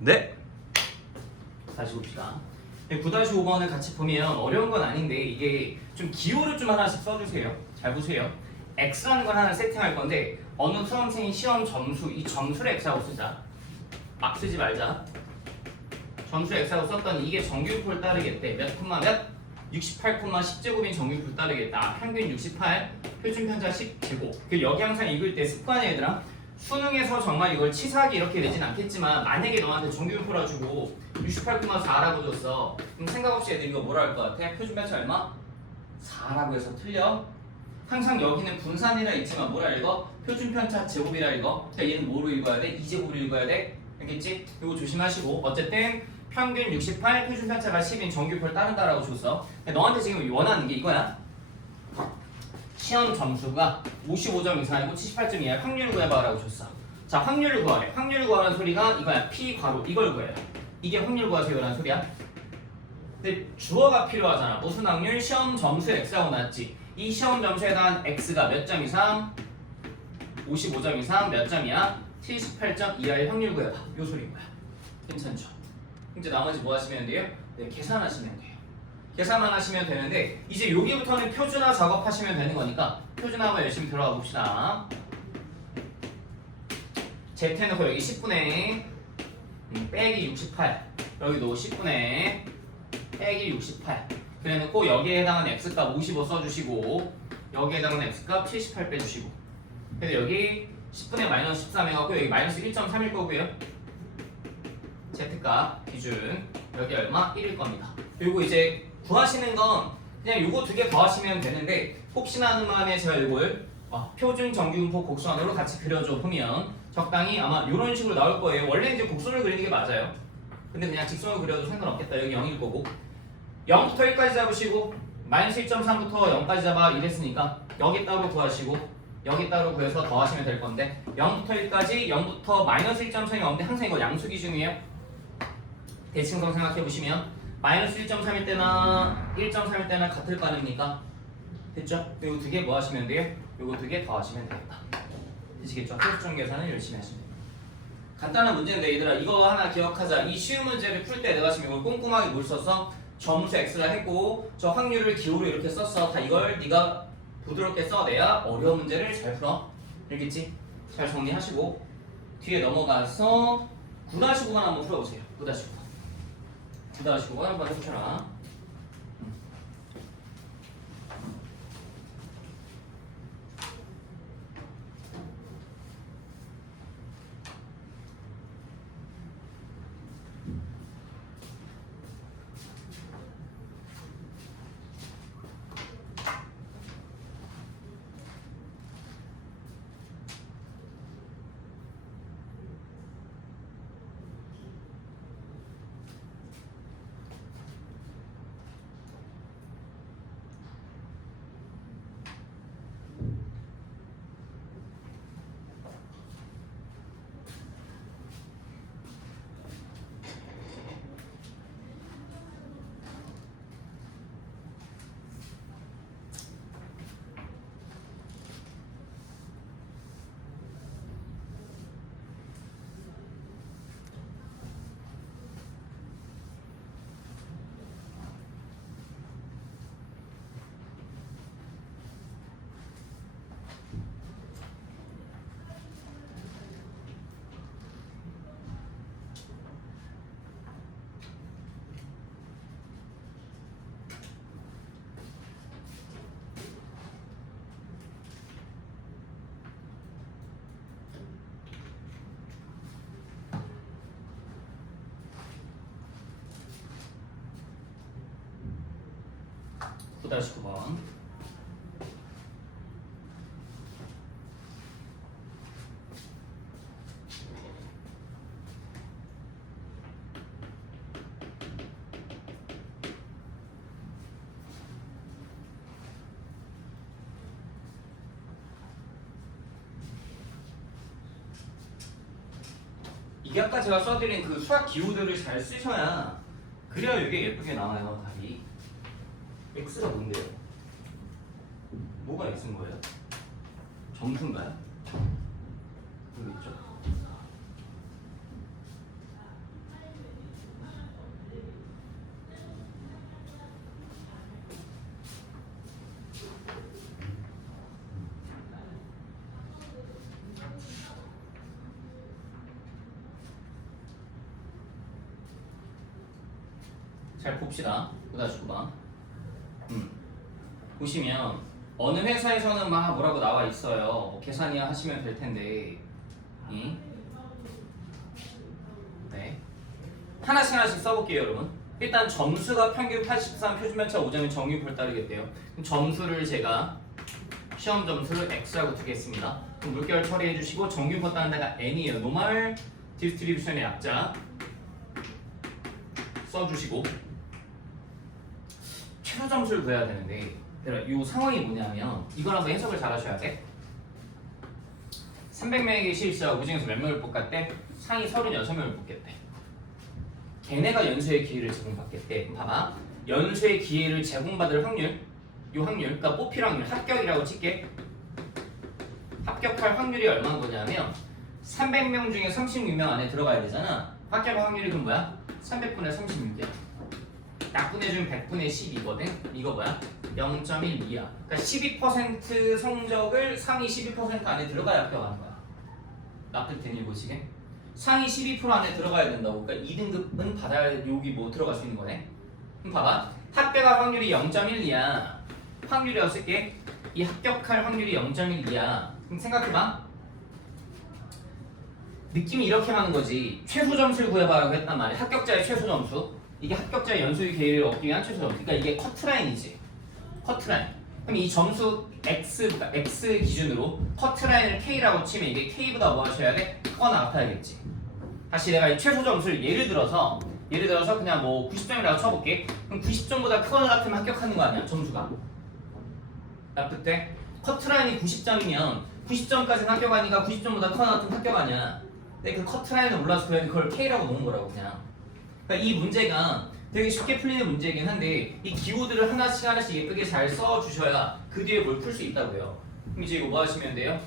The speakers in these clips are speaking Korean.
네. 다시 봅시다. 9-5번을 같이 보면 어려운 건 아닌데 이게 좀 기호를 좀 하나씩 써주세요. 잘 보세요. x라는 걸 하나 세팅할 건데 어느 수험생이 시험 점수, 이 점수를 x라고 쓰자. 막 쓰지 말자. 점수를 x라고 썼더니 이게 정규표를 따르겠대. 몇 콤마 몇? 68,10제곱인 정규표를 따르겠다. 평균 68, 표준 편차 10제곱. 그 여기 항상 읽을 때 습관이야 얘들아. 수능에서 정말 이걸 치사하게 이렇게 내진 않겠지만 만약에 너한테 정규표라 주고 68,4라고 줬어. 그럼 생각 없이 애들이 이거 뭐라 할 것 같아? 표준 편차 얼마? 4라고 해서 틀려? 항상 여기는 분산이라 있지만 뭐라 읽어? 표준 편차 제곱이라 읽어. 그러니까 얘는 뭐로 읽어야 돼? 2제곱으로 읽어야 돼? 알겠지? 이거 조심하시고 어쨌든 평균 68, 표준 편차가 10인 정규표를 따른다라고 줬어. 너한테 지금 원하는 게 이거야. 시험 점수가 55점 이상이고 78점 이하의 확률을 구해봐라고 줬어. 자, 확률을 구하래. 확률을 구하라는 소리가 이거야. P 괄호 이걸 구해라. 이게 확률 구하세요라는 소리야. 근데 주어가 필요하잖아. 무슨 확률? 시험 점수 X라고 나왔지. 이 시험 점수에 대한 X가 몇 점 이상? 55점 이상 몇 점이야? 78점 이하의 확률 구해봐. 요 소리인 거야. 괜찮죠? 이제 나머지 뭐 하시면 돼요? 네, 계산하시면 돼요. 계산만 하시면 되는데 이제 여기부터는 표준화 작업하시면 되는 거니까 표준화만 열심히 들어가 봅시다. Z놓고 여기 10분의 빼기 68 여기도 10분의 빼기 68 그래놓고 여기에 해당하는 X값 55 써주시고 여기에 해당하는 X값 78 빼주시고 그래서 여기 10분의 마이너스 13 해갖고 여기 마이너스 1.3일 거고요. Z값 기준 여기 얼마? 1일 겁니다. 그리고 이제 구하시는 건 그냥 요거 두 개 더하시면 되는데 혹시나 하는 마음에 제가 이걸 표준 정규분포 곡선으로 같이 그려줘 보면 적당히 아마 이런 식으로 나올 거예요. 원래 이제 곡선을 그리는 게 맞아요. 근데 그냥 직선으로 그려도 상관없겠다. 여기 0일 거고 0부터 1까지 잡으시고 마이너스 1.3부터 0까지 잡아 이랬으니까 여기 따로 구하시고 여기 따로 구해서 더하시면 될 건데 0부터 1까지 0부터 마이너스 1.3이 없는데 항상 이거 양수 기준이에요. 대칭성 생각해 보시면 마이너스 1.3일 때나 1.3일 때나 같을 거 아닙니까? 됐죠? 이거 두 개 뭐 하시면 돼요? 이거 두 개 더 하시면 되겠다. 되시겠죠? 표준 계산을 열심히 하시면 돼요. 간단한 문제인데 얘들아 이거 하나 기억하자. 이 쉬운 문제를 풀 때 내가 지금 이걸 꼼꼼하게 뭘 썼어? 점수 x라 했고 저 확률을 기호로 이렇게 썼어. 다 이걸 네가 부드럽게 써내야 어려운 문제를 잘 풀어. 알겠지? 잘 정리하시고 뒤에 넘어가서 9-9번 한번 풀어보세요. 9-9. 9-9번 한번 해보셔라. 다시 9번. 이게 아까 제가 써드린 그 수학 기호들을 잘 쓰셔야 그래야 이게 예쁘게 나와요. 답이. x가 뭔데요? 뭐가 x인 거예요? 점수인가요? 여기 있죠? 잘 봅시다. 9-9번. 보시면 어느 회사에서는 막 뭐라고 나와 있어요. 뭐 계산이야 하시면 될 텐데. 네. 하나씩 써볼게요, 여러분. 일단 점수가 평균 83, 표준편차 5점인 정규표를 따르겠대요. 그럼 점수를 제가 시험 점수를 X라고 두겠습니다. 그럼 물결 처리해 주시고 정규표 따는 데가 N이에요. 노멀 디스트리뷰션의 약자 써주시고 최소 점수를 구해야 되는데 이 상황이 뭐냐면 이걸 한번 해석을 잘 하셔야 돼. 300명에게 실시하고 그 중에서 몇 명을 뽑았대? 상위 36명을 뽑겠대. 걔네가 연수의 기회를 제공받겠대. 봐봐. 연수의 기회를 제공받을 확률, 이 확률, 그러니까 뽑힐 확률, 합격이라고 칠게. 합격할 확률이 얼마인 거냐면 300명 중에 36명 안에 들어가야 되잖아. 합격 확률이 그럼 뭐야? 300분의 36이야. 약분해주면 100분의 12거든. 이거 뭐야? 0.12야. 그러니까 12% 성적을 상위 12% 안에 들어가야 합격하는 거야. 납득되니 보시게? 상위 12% 안에 들어가야 된다고. 그러니까 2등급은 받아야 여기 뭐 들어갈 수 있는 거네. 그럼 봐봐. 합격할 확률이 0.12야. 확률이라고 쓸게. 이 합격할 확률이 0.12야. 그럼 생각해봐. 느낌이 이렇게 하는 거지. 최소 점수를 구해봐라고 했단 말이야. 합격자의 최소 점수. 이게 합격자의 연수의 기회를 얻기 위한 최소 점수. 그러니까 이게 커트라인이지. 커트라인. 그럼 이 점수 X 기준으로 커트라인을 K라고 치면 이게 K보다 뭐 하셔야 돼? 크거나 같아야겠지. 다시 내가 이 최소 점수를 예를 들어서 그냥 뭐 90점이라고 쳐볼게. 그럼 90점보다 크거나 같으면 합격하는 거 아니야? 점수가. 납득돼? 커트라인이 90점이면 90점까지는 합격하니까 90점보다 크거나 같으면 합격 아니야. 근데 그 커트라인을 몰라서 그냥 그걸 K라고 놓은 거라고 그냥. 그러니까 이 문제가 되게 쉽게 풀리는 문제이긴 한데 이 기호들을 하나씩 예쁘게 잘 써주셔야 그 뒤에 뭘 풀 수 있다고요. 그럼 이제 이거 뭐 하시면 돼요?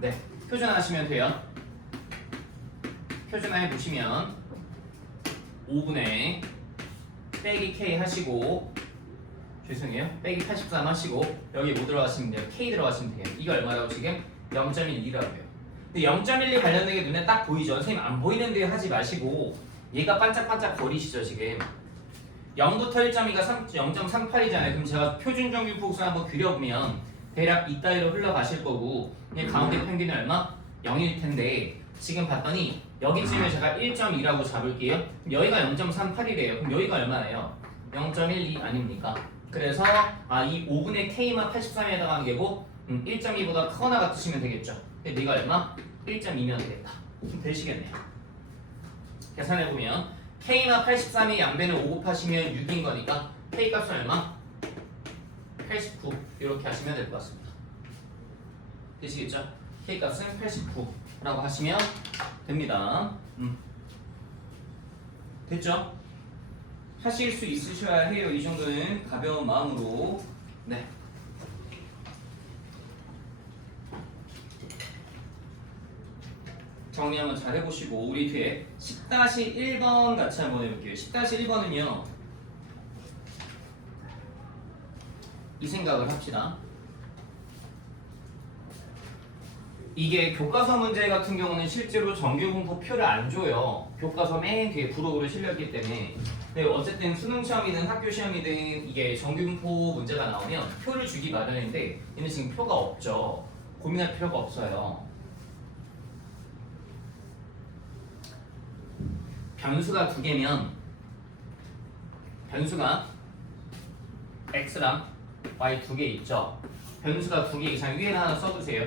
네, 표준화하시면 돼요. 표준화해 보시면 5분의 빼기 K 하시고 죄송해요. 빼기 83 하시고 여기 뭐 들어가시면 돼요? K 들어가시면 돼요. 이거 얼마라고 지금? 0.12라고요. 근데 0.12 관련된 게 눈에 딱 보이죠? 선생님 안 보이는데 하지 마시고 얘가 반짝반짝 거리시죠 지금. 0부터 1.2가 0.38이잖아요. 그럼 제가 표준 정규 폭수를 한번 그려보면 대략 이따위로 흘러가실 거고 가운데 평균이 얼마? 0일 텐데 지금 봤더니 여기쯤에 제가 1.2라고 잡을게요. 그럼 여기가 0.38이래요. 그럼 여기가 얼마예요? 0.12 아닙니까? 그래서 이 5분의 K만 83에 해당하는 게고 1.2보다 크거나 같으시면 되겠죠. 근데 네가 얼마? 1.2면 되겠다. 좀 되시겠네요. 계산해보면 K만 83이 양변을 5 곱하시면 6인 거니까 K 값은 얼마? 89 이렇게 하시면 될 것 같습니다. 되시겠죠? K 값은 89라고 하시면 됩니다. 됐죠? 하실 수 있으셔야 해요. 이 정도는 가벼운 마음으로. 네. 정리 한번 잘 해보시고 우리 뒤에 10-1번 같이 한번 해볼게요. 10-1번은요 이 생각을 합시다. 이게 교과서 문제 같은 경우는 실제로 정규분포 표를 안 줘요. 교과서 맨 뒤에 부록으로 실렸기 때문에. 근데 어쨌든 수능 시험이든 학교 시험이든 이게 정규분포 문제가 나오면 표를 주기 마련인데 얘는 지금 표가 없죠. 고민할 필요가 없어요. 변수가 두 개면 변수가 x랑 y 두 개 있죠. 변수가 두 개 이상 위에 하나 써두세요.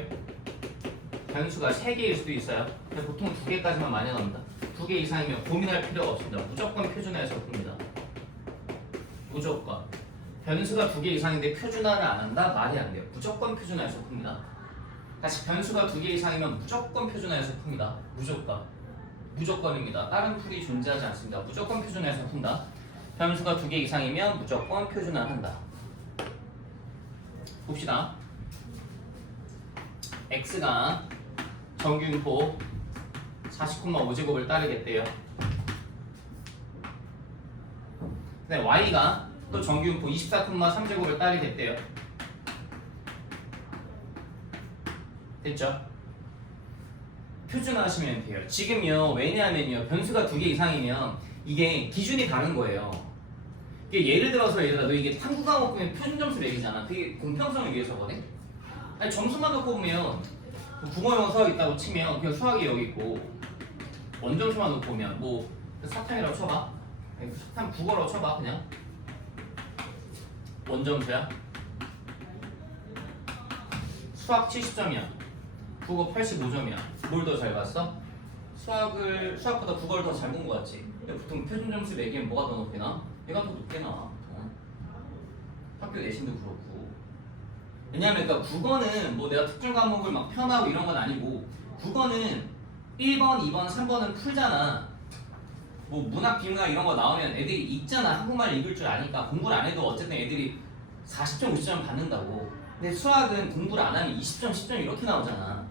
변수가 세 개일 수도 있어요. 근데 보통 두 개까지만 많이 나옵니다. 두 개 이상이면 고민할 필요가 없습니다. 무조건 표준화해서 풉니다. 무조건. 변수가 두 개 이상인데 표준화를 안 한다? 말이 안 돼요. 무조건 표준화해서 풉니다. 다시 변수가 두 개 이상이면 무조건 표준화해서 풉니다. 무조건. 무조건입니다. 다른 풀이 존재하지 않습니다. 무조건 표준화해서 푼다. 변수가 두 개 이상이면 무조건 표준화한다. 봅시다. x가 정규분포 40,5제곱을 따르겠대요. 근데 y가 또 정규분포 24,3제곱을 따르겠대요. 됐죠? 표준화하시면 돼요. 지금요 왜냐하면요 변수가 두 개 이상이면 이게 기준이 다른 거예요. 이게 예를 들어서 얘들아 너 이게 탐구 과목 보면 표준 점수 매기잖아. 그게 공평성을 위해서거든. 아니 점수만 놓고 보면 국어 영어 수학 있다고 치면 그냥 수학이 여기 있고 원점수만 놓고 보면 뭐 사탐이라고 쳐봐. 아니, 사탐 국어라고 쳐봐 그냥 원점수야. 수학 70점이야. 국어 85점이야. 뭘 더 잘 봤어? 수학보다 국어를 더 잘 본 거 같지? 근데 보통 표준 점수 매기면 뭐가 더 높게 나? 얘가 더 높게 나. 학교 내신도 그렇고. 왜냐면 그러니까 국어는 뭐 내가 특정 과목을 막 편하고 이런 건 아니고 국어는 1번, 2번, 3번은 풀잖아. 뭐 문학, 비문학 이런 거 나오면 애들이 읽잖아. 한국말 읽을 줄 아니까 공부를 안 해도 어쨌든 애들이 40점, 50점 받는다고. 근데 수학은 공부를 안 하면 20점, 10점 이렇게 나오잖아.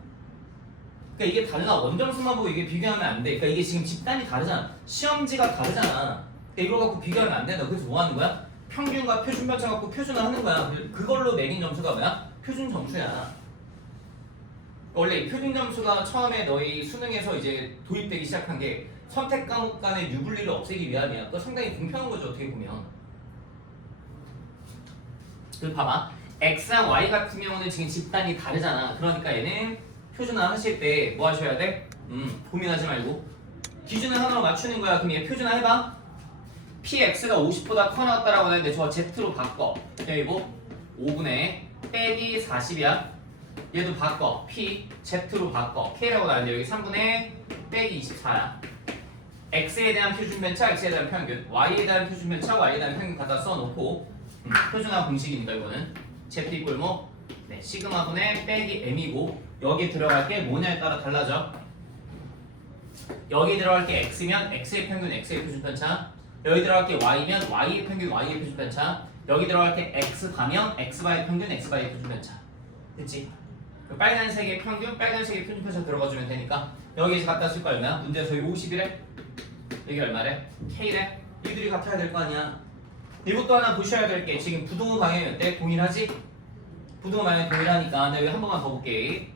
그러니까 이게 달라. 원점수만 보고 이게 비교하면 안 돼. 그러니까 이게 지금 집단이 다르잖아. 시험지가 다르잖아. 그러니까 이걸 갖고 비교하면 안 된다. 그래서 뭐 하는 거야? 평균과 표준 편차 갖고 표준을 하는 거야. 그걸로 매긴 점수가 뭐야? 표준 점수야. 원래 표준 점수가 처음에 너희 수능에서 이제 도입되기 시작한 게 선택 과목 간의 유불리를 없애기 위함이야. 그거 상당히 공평한 거죠, 어떻게 보면. 그리고 봐봐. X랑 Y 같은 경우는 지금 집단이 다르잖아. 그러니까 얘는 표준화 하실 때 뭐 하셔야 돼? 고민하지 말고 기준을 하나로 맞추는 거야. 그럼 얘 표준화 해봐. PX가 50보다 커 나왔다라고 하는데 저 Z로 바꿔. 여기고 5분의 빼기 40이야. 얘도 바꿔. P, Z로 바꿔. K라고 나왔는데 여기 3분의 빼기 24야. X에 대한 표준 편차, X에 대한 평균, Y에 대한 표준 편차, Y에 대한 평균 갖다 써놓고 표준화 공식이니까 이거는 Z 이꼴 뭐 네, 시그마분의 빼기 M이고 여기 들어갈 게 뭐냐에 따라 달라져. 여기 들어갈 게 X면 X의 평균, X의 표준 편차. 여기 들어갈 게 Y면 Y의 평균, Y의 표준 편차. 여기 들어갈 게 X 가면 X바의 평균, X바의 표준 편차. 됐지? 빨간색의 평균, 빨간색의 표준 편차 들어가주면 되니까 여기에서 갖다 쓸 거 얼마야? 문제에서 여기 50이래? 여기 얼마래? K래? 이들이 같아야 될 거 아니야. 이것도 하나 보셔야 될 게 지금 부동호 방향이 어때? 동일하지? 부동호 방향이 동일하니까 내가 여기 한 번만 더 볼게.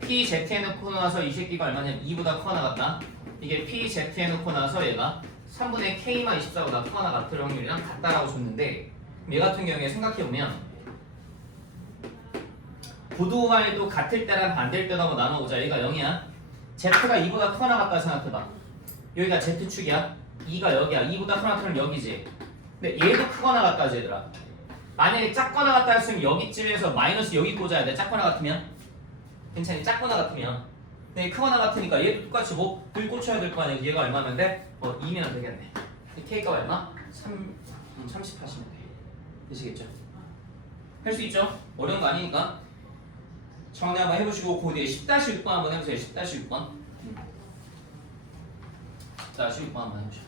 PZ 해놓고 나서 이 새끼가 얼마냐면 2보다 커 나갔다. 이게 PZ 해놓고 나서 얘가 3분의 K만 24보다 커 나갈 확률이랑 같다라고 줬는데 얘 같은 경우에 생각해보면 부동호 방향도 같을 때랑 반대일 때라고 나눠보자. 얘가 0이야. Z가 2보다 커 나갔다 생각해봐. 여기가 Z축이야. 2가 여기야. 2보다 커 나갔다면 여기지. 근데 얘도 크거나 같다지 얘들아. 만약에 작거나 같다 했으면 여기쯤에서 마이너스 여기 꽂아야 돼. 작거나 같으면 괜찮니? 작거나 같으면. 근데 크거나 같으니까 얘도 똑같이 뭐 여기 꽂혀야 될 거 아니야. 얘가 얼마면 돼? 2면 되겠네. K가 얼마? 30 하시면 돼. 되시겠죠? 할 수 있죠? 어려운 거 아니니까 정리 한번 해보시고 그 뒤에 10-6번 한번 해보세요. 10-6번 10-6번 한번 해보시죠.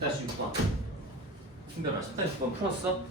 다시 6번. 신별아 10-6번 풀었어?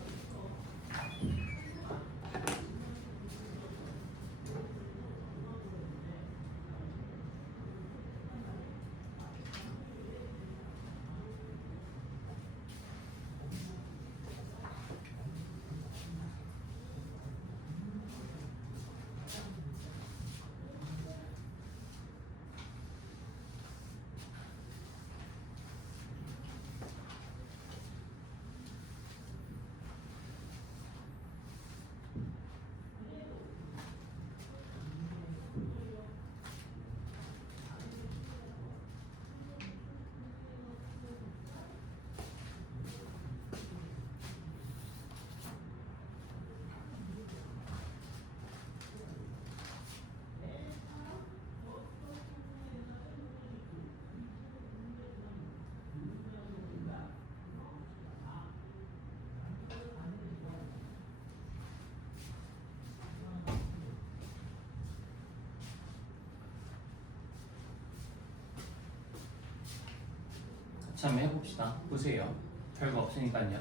같이 한번 해봅시다. 보세요. 별거 없으니까요.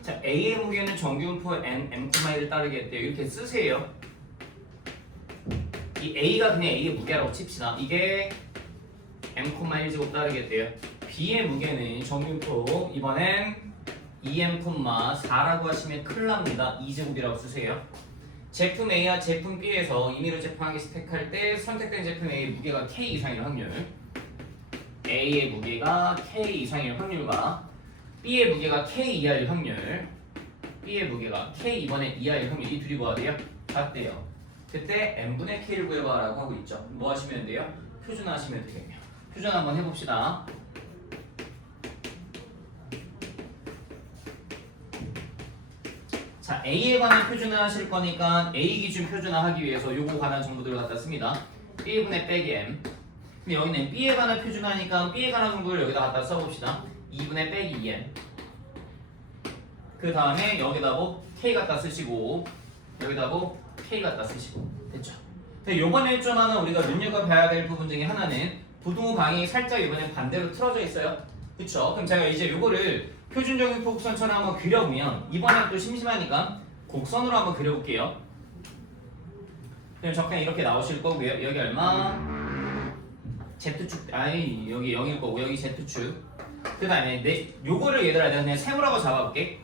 자, A의 무게는 정규분포 N, M,1을 따르겠대요. 이렇게 쓰세요. 이 A가 그냥 A의 무게라고 칩시다. 이게 M,1제곱 따르겠대요. B의 무게는 정규분포 이번엔 2M,4라고 하시면 큰일 납니다. 2제곱이라고 쓰세요. 제품 A와 제품 B에서 임의로 제품하게 스택할 때 선택된 제품 A의 무게가 K 이상일 확률, A의 무게가 K 이상일 확률과 B의 무게가 K 이하일 확률, B의 무게가 K 이번에 이하일 확률, 이 둘이 뭐가 돼요? 같대요. 그때 n분의 k를 구해봐라고 하고 있죠. 뭐 하시면 돼요? 표준화하시면 되겠네요. 표준 한번 해봅시다. 자, A에 관한 표준화 하실 거니까 A 기준 표준화하기 위해서 요거 관한 정보들을 갖다 씁니다. B분의 빼기 M. 근데 여기는 B에 관한 표준화니까 B에 관한 정보를 여기다 갖다 써봅시다. 2분의 빼기 2M. 그 다음에 여기다 뭐 K 갖다 쓰시고 여기다 뭐 K 갖다 쓰시고 됐죠? 근데 요번에 좀 하나 우리가 눈여겨봐야 될 부분 중에 하나는 부등호 방향이 살짝 이번에 반대로 틀어져 있어요. 그쵸? 그럼 제가 이제 요거를 표준적인 곡선처럼 한번 그려보면 이번엔 또 심심하니까 곡선으로 한번 그려볼게요. 그럼 적당히 이렇게 나오실 거고요. 여기 얼마? Z축, 아니 여기 0일 거고 여기 Z축. 그 다음에 요거를 얘들아 내가 그냥 세모라고 잡아볼게.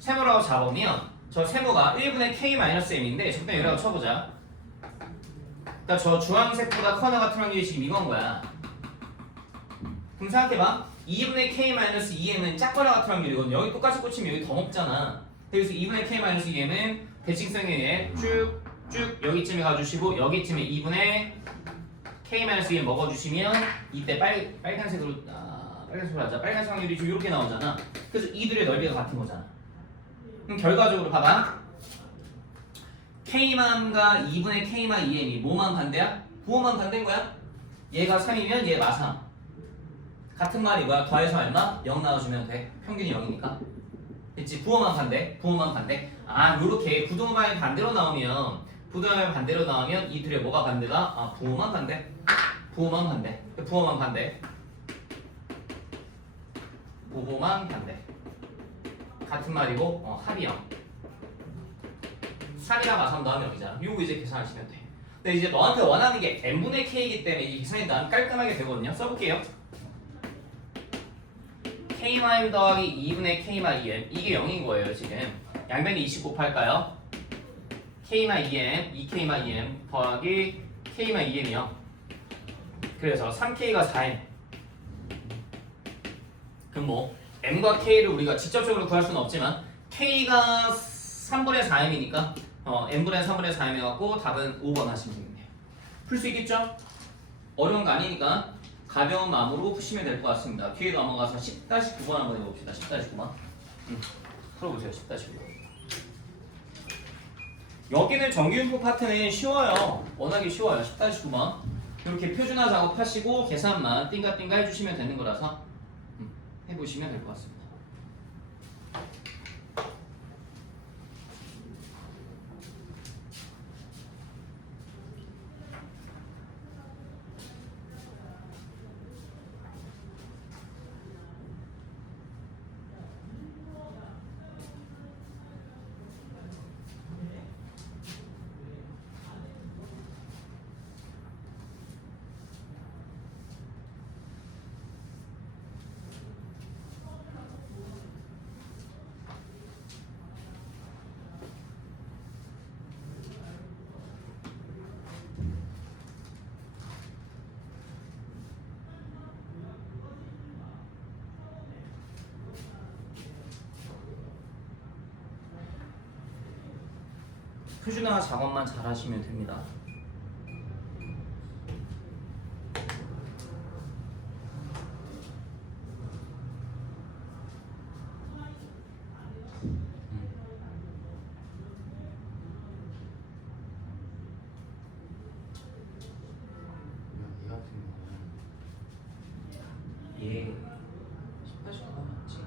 세모라고 잡으면 저 세모가 1분의 K-M인데 적당히 여기라고 쳐보자. 그러니까 저 주황색보다 커너 같은 확률이 지금 이건 거야. 그럼 생각해봐. 2분의 K-2M은 짝거나 같은 확률이거든. 여기 똑같이 꽂히면 여기 더 높잖아. 그래서 2분의 K-2M 대칭성에 의해 쭉쭉 여기쯤에 가주시고 여기쯤에 2분의 K-2M 먹어주시면 이때 빨간색으로 빨간색으로 하자. 빨간색 확률이 좀 이렇게 나오잖아. 그래서 이들의 넓이가 같은 거잖아. 그럼 결과적으로 봐봐. K만과 2분의 K만 2M이 뭐만 반대야? 부호만 반대인 거야? 얘가 3이면 얘 마3. 같은 말이 뭐야? 더해서 얼마? 0 나와주면 돼. 평균이 0이니까. 됐지? 부호만 반대. 부호만 반대. 아, 요렇게 부등호방이 반대로 나오면 부등호방이 반대로 나오면 이 둘의 뭐가 반대다? 아, 부호만 반대. 부호만 반대. 부호만 반대. 부호만 반대. 같은 말이고 합이 0. 3이랑 마3 더하면 0이잖아. 요거 이제 계산하시면 돼. 근데 이제 너한테 원하는 게 n분의 k이기 때문에 이 계산이 난 깔끔하게 되거든요. 써볼게요. K-M 더하기 2분의 K-2M 이게 0인 거예요 지금. 양변이 20 곱할까요? K-2M 2K-2M 더하기 K-2M이요. 그래서 3K가 4M. 그럼 뭐 M과 K를 우리가 직접적으로 구할 수는 없지만 K가 3분의 4M이니까 N분의 3분의 4M 해갖고 답은 5번 하시면 되겠네요. 풀 수 있겠죠? 어려운 거 아니니까 가벼운 마음으로 푸시면 될 것 같습니다. 뒤에 넘어가서 10-9번 한번 해봅시다. 10-9번. 풀어보세요. 10-9번. 여기는 정규분포 파트는 쉬워요. 워낙에 쉬워요. 10-9번. 이렇게 표준화 작업하시고 계산만 띵가띵가 해주시면 되는 거라서 해보시면 될 것 같습니다. 표준화 작업만 잘 하시면 됩니다. 얘 10-9번 맞지?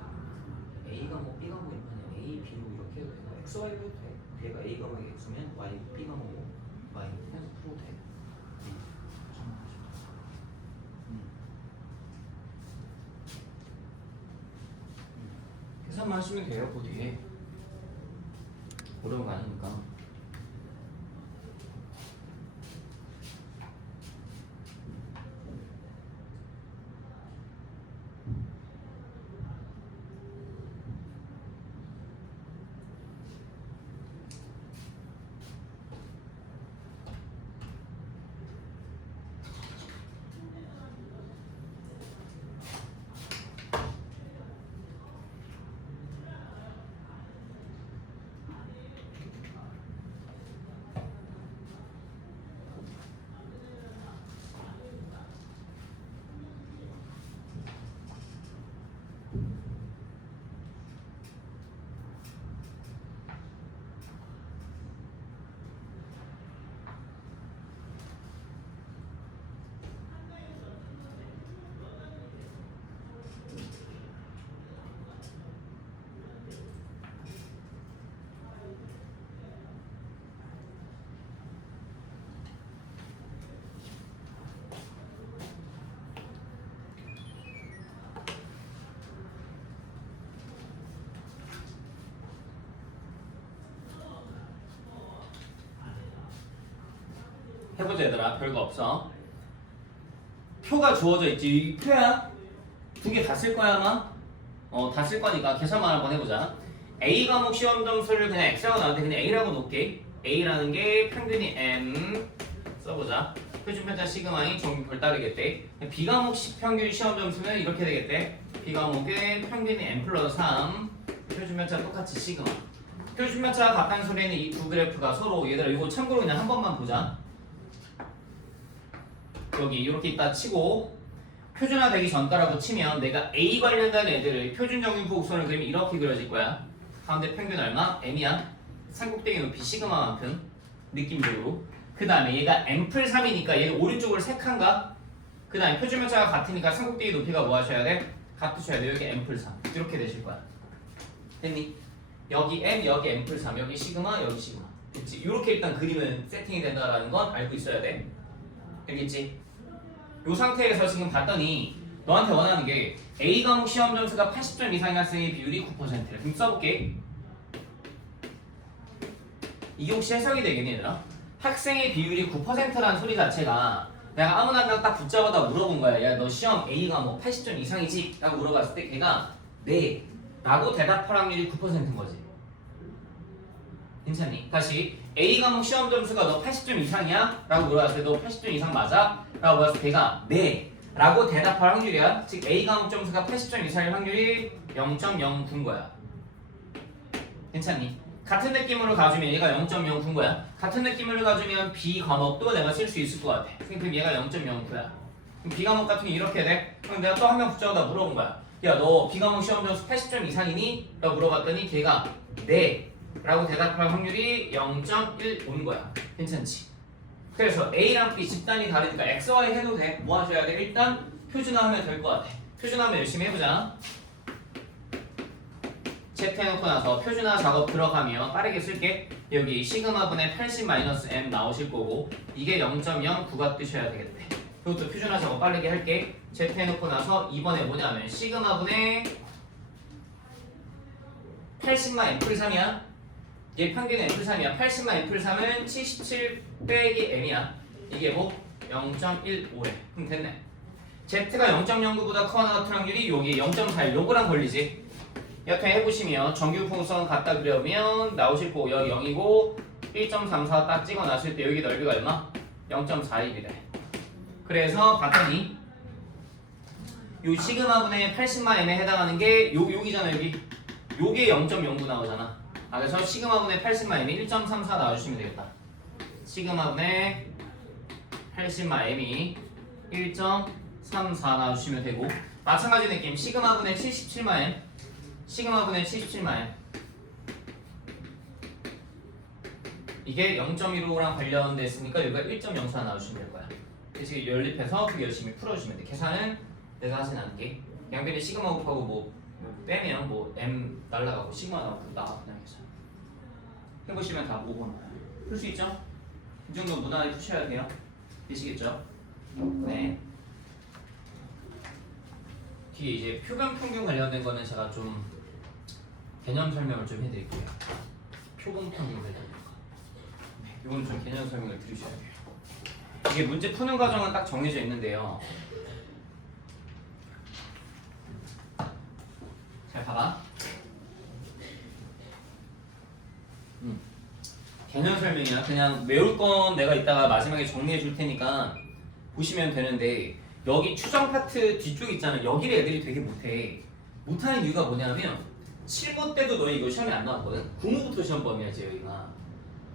A가 뭐 B가 뭐 있면 A, B로 이렇게 해도 되고 X, Y 해도 돼. 얘가 A가 뭐 X면 Y, B가 뭐고 Y 해서 풀어도 돼. 계산만 하시면 돼요. 그 뒤에 어려운 거 아니니까. 해보자 얘들아. 별거 없어. 표가 주어져 있지. 이 표야. 두 개 다 쓸 거야 아마. 다 쓸 거니까 계산만 한번 해보자. A 과목 시험 점수를 그냥 X라고 나왔는데 그냥 A라고 놓을게. A라는 게 평균이 M 써보자. 표준 편차 시그마인 정규 별 따르겠대. B 과목 평균 시험 점수는 이렇게 되겠대. B 과목은 평균이 M 플러스 3. 표준 편차 똑같이 시그마. 표준 편차가 같다는 소리는 이 두 그래프가 서로 얘들아 이거 참고로 그냥 한 번만 보자. 여기 이렇게 있다 치고 표준화되기 전까라고 치면 내가 A 관련된 애들을 표준 정규 곡선을 그리면 이렇게 그려질 거야. 가운데 평균 얼마? M이야. 산꼭대기 높이 시그마만큼 느낌적으로. 그 다음에 얘가 M+3이니까 얘는 오른쪽으로 세 칸가? 그 다음에 표준 편차가 같으니까 산꼭대기 높이가 뭐 하셔야 돼? 같으셔야 돼. 여기 M+3 이렇게 되실 거야. 됐니? 여기 M, 여기 M+3, 여기 시그마, 여기 시그마. 됐지? 이렇게 일단 그림은 세팅이 된다라는 건 알고 있어야 돼. 알겠지? 이 상태에서 지금 봤더니 너한테 원하는 게 A 과목 시험 점수가 80점 이상인 학생의 비율이 9%래. 그럼 써볼게. 이게 혹시 해석이 되겠니 얘들아? 학생의 비율이 9%라는 소리 자체가 내가 아무나 한 명 딱 붙잡아다 물어본 거야. 야 너 시험 A 과목 80점 이상이지? 라고 물어봤을 때 걔가 네 라고 대답할 확률이 9%인 거지. 괜찮니? 다시 A 과목 시험 점수가 너 80점 이상이야? 라고 물어봤을 때 너 80점 이상 맞아? 라고 물어봤을 때 걔가 네 라고 대답할 확률이야. 즉 A 과목 점수가 80점 이상일 확률이 0.09인 거야. 괜찮니? 같은 느낌으로 가주면 얘가 0.09인 거야. 같은 느낌으로 가주면 B 과목도 내가 쓸 수 있을 것 같아. 그럼 얘가 0.09야. 그럼 B 과목 같은 게 이렇게 돼? 그럼 내가 또 한 명 붙잡아다 물어본 거야. 야 너 B 과목 시험 점수 80점 이상이니? 라고 물어봤더니 걔가 네 라고 대답할 확률이 0.15인 거야. 괜찮지? 그래서 A랑 B 집단이 다르니까 X, Y 해도 돼. 뭐 하셔야 돼? 일단 표준화하면 될 것 같아. 표준화하면 열심히 해보자. Z 해놓고 나서 표준화 작업 들어가면 빠르게 쓸게. 여기 시그마분의 80-M 나오실 거고 이게 0.09가 뜨셔야 되겠대. 이것도 표준화 작업 빠르게 할게. Z 해놓고 나서 이번에 뭐냐면 시그마분의 80-M+3이야. 얘 평균 M+3이야. 80-M+3은 77 빼기 M이야. 이게 뭐? 0.15래. 그럼 됐네. Z가 0.09보다 커나 같은 확률이 여기 0.41 요거랑 걸리지. 이렇게 해보시면 정규 풍선 갖다 그려면 나오실 거고 여기 0이고 1.34 딱 찍어놨을 때 여기 넓이가 얼마? 0.41이래. 그래서 봤더니 요 시그마분의 80-M에 해당하는 게 여기잖아 여기. 요게 0.09 나오잖아. 그래서 시그마분의 80-M이 1.34 나와주시면 되겠다. 시그마분의 80-M이 1.34 나와주시면 되고 마찬가지 느낌 시그마분의 77-M 시그마분의 77-M 이게 0.15랑 관련됐으니까 여기가 1.04 나와주시면 될 거야. 그래서 연립해서 그게 열심히 풀어주시면 돼. 계산은 내가 하진 않을게. 양변에 시그마 곱하고 뭐 빼면 뭐 M 날라가고 시그마 나오고 나와 그냥 계산 해보시면 다 5번 풀 수 있죠? 이 정도 무난하게 푸셔야 돼요. 되시겠죠? 네. 뒤에 이제 표본 평균 관련된 거는 제가 좀 개념 설명을 좀 해드릴게요. 표본 평균 배분. 이건 좀 개념 설명을 드리셔야 돼요. 이게 문제 푸는 과정은 딱 정해져 있는데요. 잘 봐봐. 개념 설명이야. 그냥 외울 건 내가 이따가 마지막에 정리해 줄 테니까 보시면 되는데, 여기 추정 파트 뒤쪽 있잖아. 여기를 애들이 되게 못해. 못하는 이유가 뭐냐면 7부 때도 너희 이거 시험에 안 나왔거든. 9무부터 시험범위야지 여기가.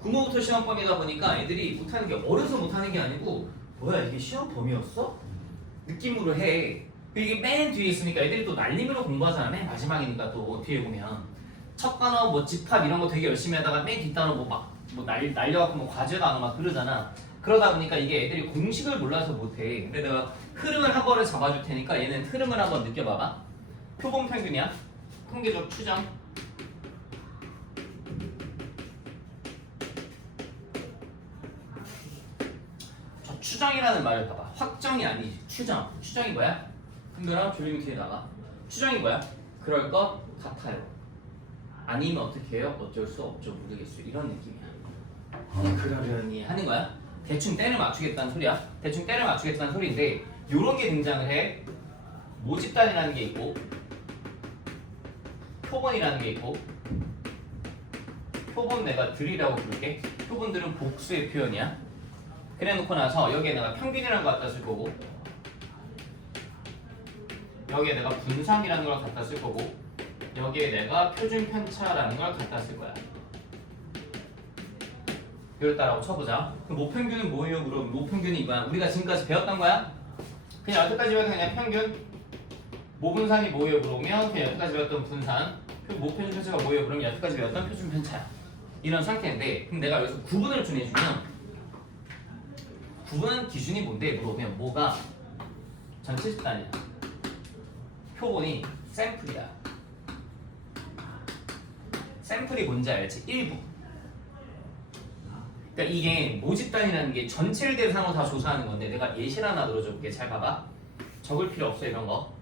9무부터 시험범위다 보니까 애들이 못하는 게 어려서 못하는 게 아니고, 뭐야 이게 시험범위였어? 느낌으로 해. 이게 맨 뒤에 있으니까 애들이 또 날림으로 공부하잖아. 맨 마지막이니까 또 뒤에 보면 첫 단어 뭐 집합 이런 거 되게 열심히 하다가 맨 뒷 단어 날려갖고 뭐 과제 단어 막 그러잖아. 그러다 보니까 이게 애들이 공식을 몰라서 못해. 근데 내가 흐름을 한 번을 잡아줄 테니까 얘는 흐름을 한번 느껴봐봐. 표본 평균이야. 통계적 추정. 저 추정이라는 말을 봐봐. 확정이 아니지. 추정. 추정이 뭐야? 큰별아 조용히 뒤에 나가. 추정이 뭐야? 그럴 것 같아요. 아니면 어떻게 해요? 어쩔 수 없죠. 모르겠어요. 이런 느낌이야. 그러려니 하는 거야. 대충 때를 맞추겠다는 소리야. 대충 때를 맞추겠다는 소리인데, 요런 게 등장을 해. 모집단이라는 게 있고, 표본이라는 게 있고, 표본 내가 들이라고 부를게. 표본들은 복수의 표현이야. 그래 놓고 나서 여기에 내가 평균이라는 거 갖다 쓸 거고, 여기에 내가 분산이라는 걸 갖다 쓸 거고, 여기에 내가 표준 편차라는 걸 갖다 쓸 거야. 이걸 따라고 쳐보자. 그럼 모평균은 뭐예요? 그럼 모평균이 이거야. 우리가 지금까지 배웠던 거야. 그냥 여태까지 배웠던 그냥 평균. 모분산이 뭐예요? 그러면 그냥 여태까지 배웠던 분산. 모표준 편차가 뭐예요? 그러면 여태까지 배웠던 표준 편차야. 이런 상태인데, 그럼 내가 여기서 구분을 좀 해주면, 구분 기준이 뭔데? 물어보면 뭐가 전체 집단이야. 표본이 샘플이야. 샘플이 뭔지 알지? 일부. 그러니까 이게 모집단이라는 게 전체를 대상으로 다 조사하는 건데, 내가 예시를 하나 들어줄게. 잘 봐봐. 적을 필요 없어 이런 거.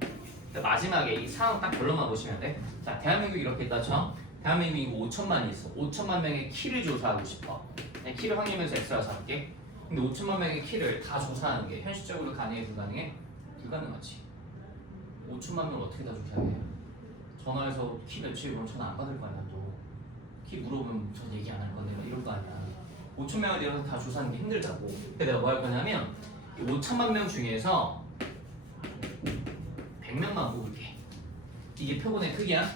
그러니까 마지막에 이 상황 딱 결론만 보시면 돼. 자, 대한민국 이렇게 있다 쳐. 대한민국이 5천만이 있어. 5천만 명의 키를 조사하고 싶어. 그냥 키를 확률면서 X라 잡을게. 근데 5천만 명의 키를 다 조사하는 게 현실적으로 가능해 불가능해? 불가능하지. 5천만 명을 어떻게 다 조사해? 전화해서 키 몇이에요? 그럼 전화 안 받을 거 아니야 또. 키 물어보면 전 얘기 안 할 건데 막 이럴 거 아니야. 5천 명에 대해서 다 조사하는 게 힘들다고. 근데 내가 뭐 할 거냐면 5천만 명 중에서 100명만 뽑을게. 이게 표본의 크기야.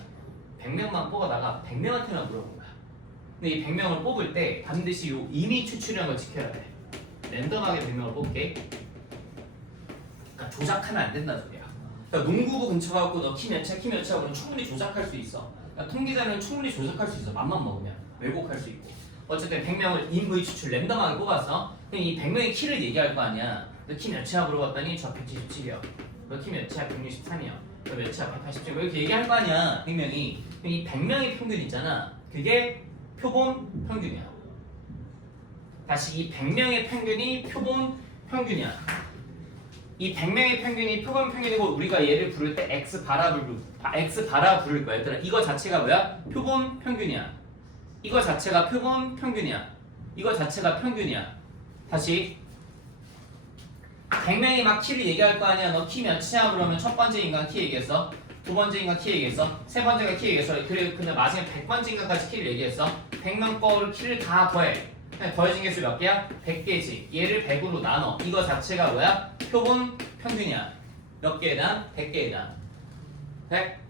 100명만 뽑아다가 100명한테만 물어본 거야. 근데 이 100명을 뽑을 때 반드시 요 임의 추출이라는 걸 지켜야 돼. 랜덤하게 100명을 뽑게. 그러니까 조작하면 안 된다는 소리야. 그러니까 농구부 근처 가고 너 키 몇차 키 몇차 그러면 충분히 조작할 수 있어. 그러니까 통계자는 충분히 조작할 수 있어. 맘만 먹으면 왜곡할 수 있고. 어쨌든 100명을 임의 추출 랜덤하게 뽑았어. 그럼 이 100명의 키를 얘기할 거 아니야. 너 키 몇이야 물어봤더니 저 177이요. 너 키 몇이야? 163이요. 너 몇이야? 187. 이렇게 얘기할 거 아니야. 100명이. 그럼 이 100명의 평균 있잖아. 그게 표본 평균이야. 다시 이 100명의 평균이 표본 평균이야. 이 100명의 평균이 표본 평균이고, 우리가 얘를 부를 때 X 바라 부를 거야. 얘들아, 이거 자체가 뭐야? 표본 평균이야. 이거 자체가 표본 평균이야. 이거 자체가 평균이야. 다시 100명이 막 키를 얘기할 거 아니야. 너 키 몇이야? 그러면 첫 번째 인간 키 얘기했어. 두 번째 인간 키 얘기했어. 세 번째가 키 얘기했어. 그래, 근데 마지막에 100번째 인간까지 키를 얘기했어. 100명 거를 키를 다 더해. 더해진 개수 몇 개야? 100개지. 얘를 100으로 나눠. 이거 자체가 뭐야? 표본 평균이야. 몇 개에 대한? 100개에 대한. 100?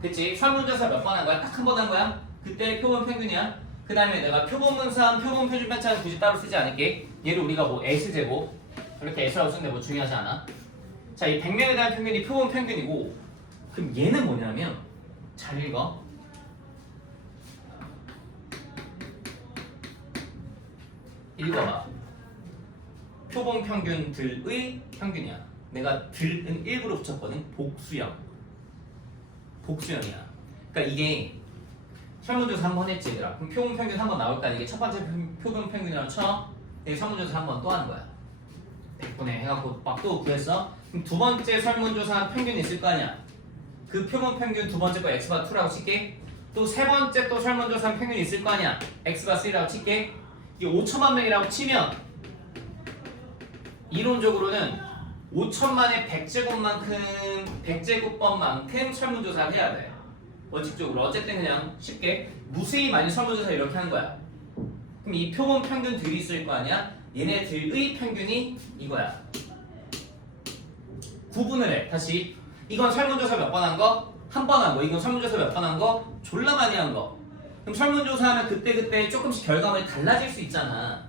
됐지? 설문조사 몇 번 한 거야? 딱 한 번 한 거야? 그때 표본 평균이야. 그 다음에 내가 표본 분산, 표본 표준 편차는 굳이 따로 쓰지 않을게. 얘를 우리가 뭐 S제곱 이렇게 S라고 쓰는데 뭐 중요하지 않아. 자, 이 100명에 대한 평균이 표본 평균이고, 그럼 얘는 뭐냐면, 잘 읽어. 읽어봐. 표본 평균들의 평균이야. 내가 들은 일부러 붙였거든. 복수형. 복수형이야. 그러니까 이게 설문조사 한 번 했지 얘들아. 그럼 표본 평균 한 번 나올까? 이게 첫 번째 표본 평균이라고 쳐. 이 설문조사 한 번 또 하는 거야. 100분의 해갖고 막 또 구했어. 그럼 두 번째 설문조사 평균이 있을 거 아니야. 그 표본 평균 두 번째 거 x바 2라고 칠게. 또 세 번째 또 설문조사 평균이 있을 거 아니야. x바 3라고 칠게. 이게 5천만 명이라고 치면 이론적으로는 5천만의 100제곱번만큼 설문조사를 해야 돼. 원칙적으로. 어쨌든 그냥 쉽게 무수히 많이 설문조사 이렇게 하는 거야. 그럼 이 표본 평균들이 있을 거 아니야? 얘네들의 평균이 이거야. 구분을 해. 다시. 이건 설문조사 몇 번 한 거? 한 번 한 거. 이건 설문조사 몇 번 한 거? 졸라 많이 한 거. 그럼 설문조사하면 그때그때 조금씩 결과물이 달라질 수 있잖아.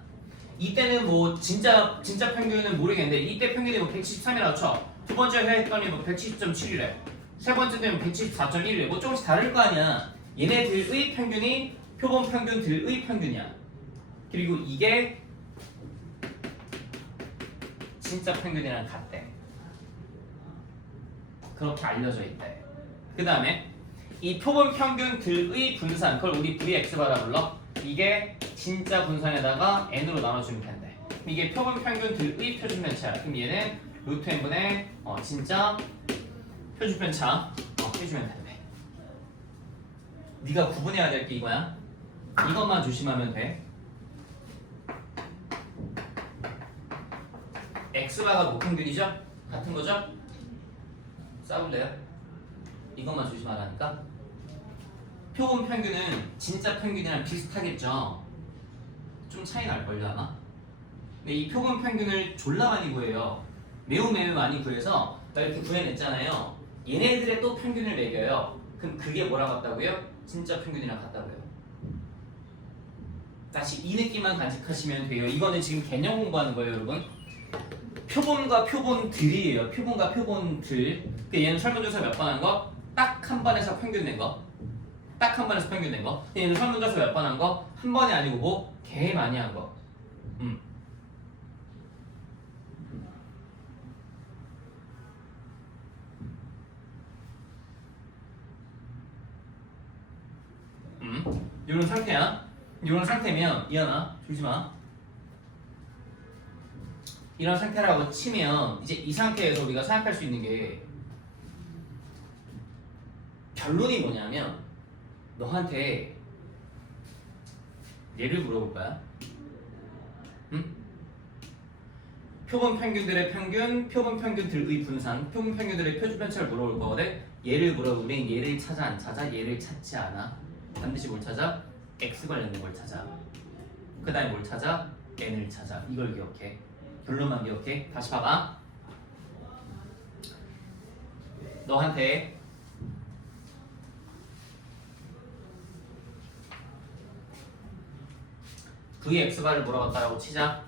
이때는 뭐 진짜 평균은 모르겠는데 이때 평균이 뭐 173이라고 쳐. 두 번째 했더니 뭐 170.7이래. 세 번째 때는 174.1이래. 뭐 조금씩 다를 거 아니야. 얘네들의 평균이 표본 평균들의 평균이야. 그리고 이게 진짜 평균이랑 같대. 그렇게 알려져 있대. 그 다음에 이 표본 평균들의 분산, 그걸 우리 Vx바라 불러. 이게 진짜 분산에다가 n으로 나눠주면 된대. 이게 표본 평균들의 표준 편차야. 그럼 얘는 루트 n분의 진짜 표준 편차 해주면 된대. 네가 구분해야 될 게 이거야. 이것만 조심하면 돼. x바가 무평균이죠? 같은 거죠? 싸울래요? 이것만 조심하라니까. 표본 평균은 진짜 평균이랑 비슷하겠죠? 좀 차이 날걸요 아마? 근데 이 표본 평균을 졸라 많이 구해요. 매우 많이 구해서 이렇게 구해냈잖아요. 얘네들의 또 평균을 매겨요. 그럼 그게 뭐랑 같다고요? 진짜 평균이랑 같다고요. 다시 이 느낌만 간직하시면 돼요. 이거는 지금 개념 공부하는 거예요 여러분. 표본과 표본들이에요. 표본과 표본들. 얘는 설문조사 몇 번 한 거? 딱 한 번에서 평균 낸 거. 딱 한 번에서 평균 낸 거. 얘는 설문조사 몇 번 한 거? 한 번이 아니고 뭐? 개 많이 한 거. 이런 상태야. 이런 상태면 이하나 졸지 마. 이런 상태라고 치면 이제 이 상태에서 우리가 생각할 수 있는 게 결론이 뭐냐면 너한테 얘를 물어볼 거야. 응? 표본 평균들의 평균, 표본 평균들의 분산, 표본 평균들의 표준 편차를 물어볼 거거든. 얘를 물어보면 얘를 찾아 안 찾아? 얘를 찾지 않아. 반드시 뭘 찾아? x 관련된 걸 찾아. 그 다음에 뭘 찾아? n을 찾아. 이걸 기억해. 결론만 기억해. 다시 봐봐. 너한테 Vx바를 물어봤다라고 치자.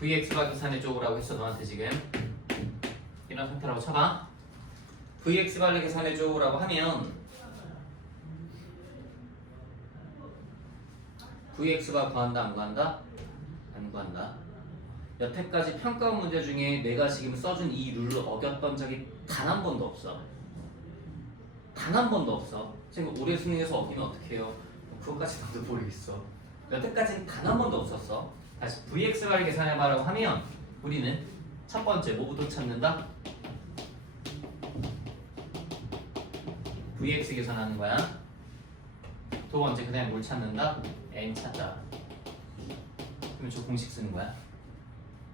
Vx바 계산해 줘라고 했어 너한테 지금. 이런 상태라고 쳐봐. Vx바를 계산해 줘라고 하면 Vx바 구한다 안 구한다? 안 구한다. 여태까지 평가 문제 중에 내가 지금 써준 이 룰을 어겼던 적이 단 한 번도 없어. 단 한 번도 없어. 지금 올해 수능에서 어기면 어떡해요? 그것까지 나도 모르겠어. 여태까지는 단 한 번도 없었어. 다시 Vx바를 계산해봐라고 하면 우리는 첫 번째 뭐부터 찾는다? Vx 계산하는 거야. 두 번째 그다음에 뭘 찾는다? n 찾자. 그러면 저 공식 쓰는 거야.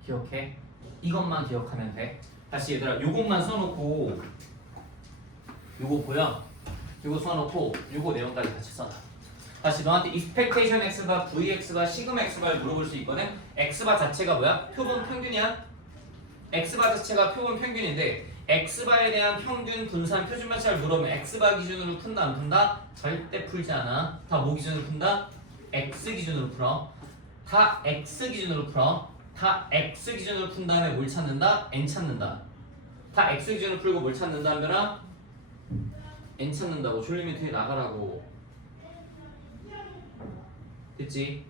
기억해? 이것만 기억하면 돼. 다시 얘들아 요것만 써놓고 요거 보여? 요거 써놓고 요거 내용까지 같이 써놔. 다시 너한테 expectation x바, vx바, 시그마 x바를 물어볼 수 있거든. x바 자체가 뭐야? 표본 평균이야. x바 자체가 표본 평균인데 x바에 대한 평균 분산 표준 편차를 물어보면 x바 기준으로 푼다 안 푼다? 절대 풀지 않아. 다 뭐 기준으로 푼다? x 기준으로 풀어. 다 x 기준으로 풀어. 다 x 기준으로 푼 다음에 뭘 찾는다? n 찾는다. 다 x 기준으로 풀고 뭘 찾는다 하면은 n 찾는다고. 졸리면 되게 나가라고. 됐지?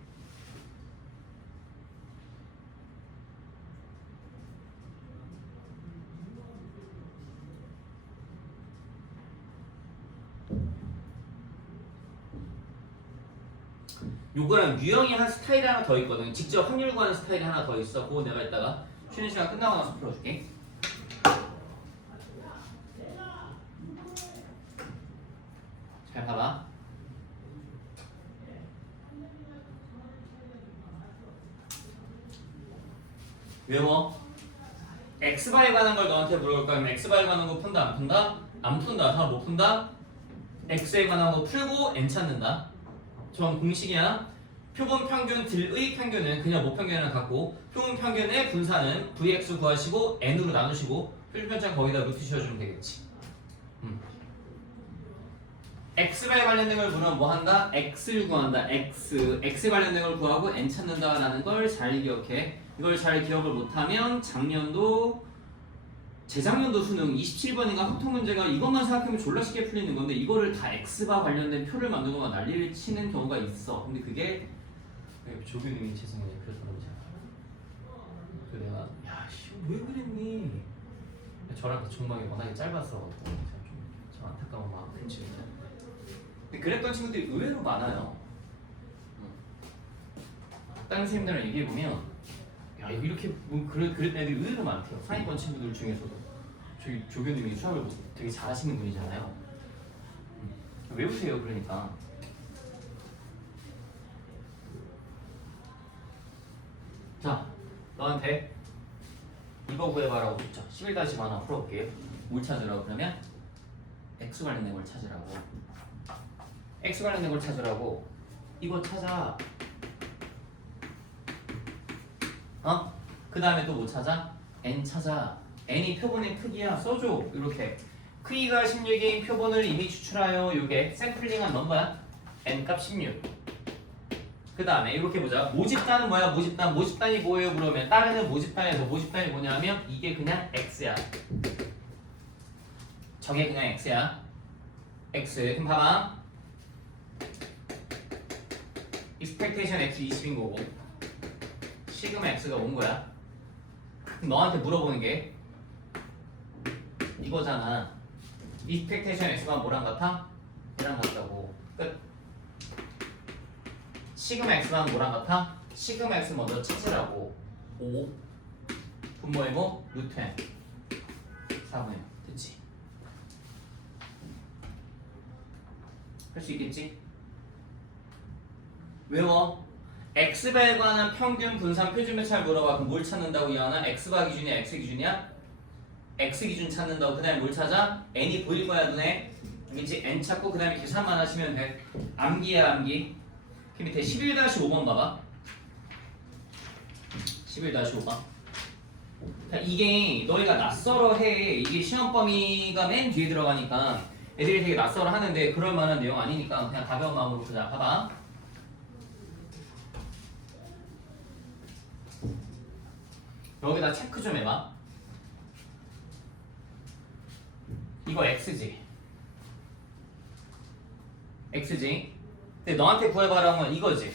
요거랑 유형이 한 스타일이 하나 더 있거든. 직접 확률 구하는 스타일이 하나 더 있어. 그거 내가 이따가 쉬는 시간 끝나고 나서 풀어줄게. 잘 봐봐. 외워. x바에 관한 걸 너한테 물어볼 거면 x바에 관한 거 푼다 안 푼다? 안 푼다. 다 못 푼다. x에 관한 거 풀고 n 찾는다. 전 공식이야. 표본 평균 들의 평균은 그냥 모평균이랑 같고 표본 평균의 분산은 vx 구하시고 n으로 나누시고 표준편차는 거기다 루트 씌워주면 되겠지. x에 관련된 걸 물으면 뭐 한다? x를 구한다. x에 관련된 걸 구하고 n 찾는다라는 걸 잘 기억해. 이걸 잘 기억을 못하면 작년도 재작년도 수능 27번인가 확통 문제가 이것만 생각하면 졸라 쉽게 풀리는 건데 이거를 다 x바 관련된 표를 만들거나 난리를 치는 경우가 있어. 근데 그게 조교님이 죄송해요 그러더라고 제가. 그래 내가 야씨 왜 그랬니? 저랑 그 종방이 워낙에 짧았어. 좀 안타까운 마음 큰 친구들. 근데 그랬던 친구들이 의외로 많아요. 다른 선생님들이랑 얘기해보면 야 이렇게 뭐 그랬던 애들이 의외로 많대요. 상위권 친구들 중에서도. 저희 조교님이 수학을 되게 잘하시는 분이잖아요. 외우세요 그러니까. 자 너한테 이거 구해봐라고 줬죠. 11-1 하나 풀어볼게요. 뭘 찾으라고 그러면 x 관련된 걸 찾으라고. x 관련된 걸 찾으라고. 이거 찾아. 그 다음에 또 뭐 찾아? n 찾아. n이 표본의 크기야. 써줘. 이렇게 크기가 16인 표본을 이미 추출하여. 요게 샘플링한 넘버야. n 값 16. 그 다음에 이렇게 보자. 모집단은 뭐야? 모집단이 뭐예요? 그러면 따르는 모집단에서 모집단이 뭐냐면 이게 그냥 x야. 저게 그냥 x야. x. 그럼 봐봐. expectation x 20인 거고 시그마 x가 온 거야. 그럼 너한테 물어보는 게 이거잖아. expectation x가 뭐랑 같아? 얘랑 같다고. 끝. 시그마 x가 뭐랑 같아? 시그마 x 먼저 찾으라고. 5 분모이고 루트 n 4분의 1 됐지? 할 수 있겠지? 외워. x바에 관한 평균 분산 표준 매차를 물어봐. 그럼 뭘 찾는다고 이하나? x바 기준이야 x 기준이야? x 기준 찾는다고. 그 다음에 뭘 찾아? n이 보일 거야 눈에. 알겠지? n 찾고 그 다음에 계산만 하시면 돼. 암기야 암기. 그 밑에 11-5번 봐봐. 11-5번. 이게 너희가 낯설어 해. 이게 시험 범위가 맨 뒤에 들어가니까 애들이 되게 낯설어 하는데 그럴 만한 내용 아니니까 그냥 가벼운 마음으로 보자. 봐봐. 여기다 체크 좀 해봐. 이거 x지. x지. 근데 너한테 구해봐라는 건 이거지.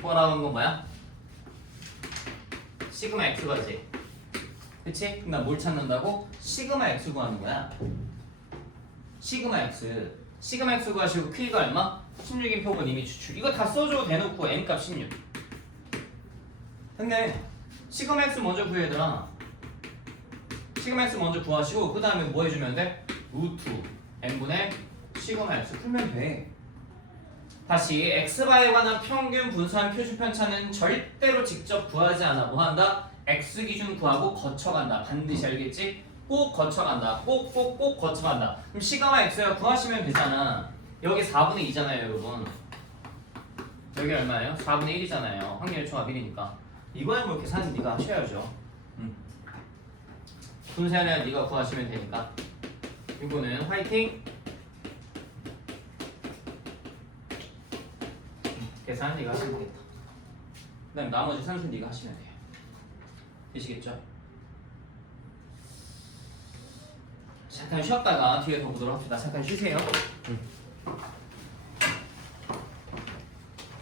구하라는 건 뭐야? 시그마 x가지. 그치? 그럼 나 뭘 찾는다고? 시그마 x 구하는 거야. 시그마 x. 시그마 x 구하시고 크기가 얼마? 16인 표본 이미 추출. 이거 다 써줘 대놓고 n 값 16. 근데 시그마 x 먼저 구해 얘들아. 시그마 x 먼저 구하시고 그 다음에 뭐 해주면 돼? 루트 n분의 시그마 x 풀면 돼. 다시 x바에 관한 평균 분수한 표준 편차는 절대로 직접 구하지 않아. 뭐 한다? x 기준 구하고 거쳐간다. 반드시 알겠지? 꼭 거쳐간다. 꼭 거쳐간다. 그럼 시그마 x가 구하시면 되잖아. 여기 4분의 2잖아요 여러분. 여기 얼마예요? 4분의 1이잖아요. 확률 총합 1이니까. 이거야 뭐 계산은 네가 하셔야죠. 분수하냐 네가 구하시면 되니까. 이거는 화이팅! 계산 네가 하시면 되겠다. 그 다음에 나머지 산수 네가 하시면 돼요. 되시겠죠? 잠깐 쉬었다가 뒤에 더 보도록 합시다. 잠깐 쉬세요.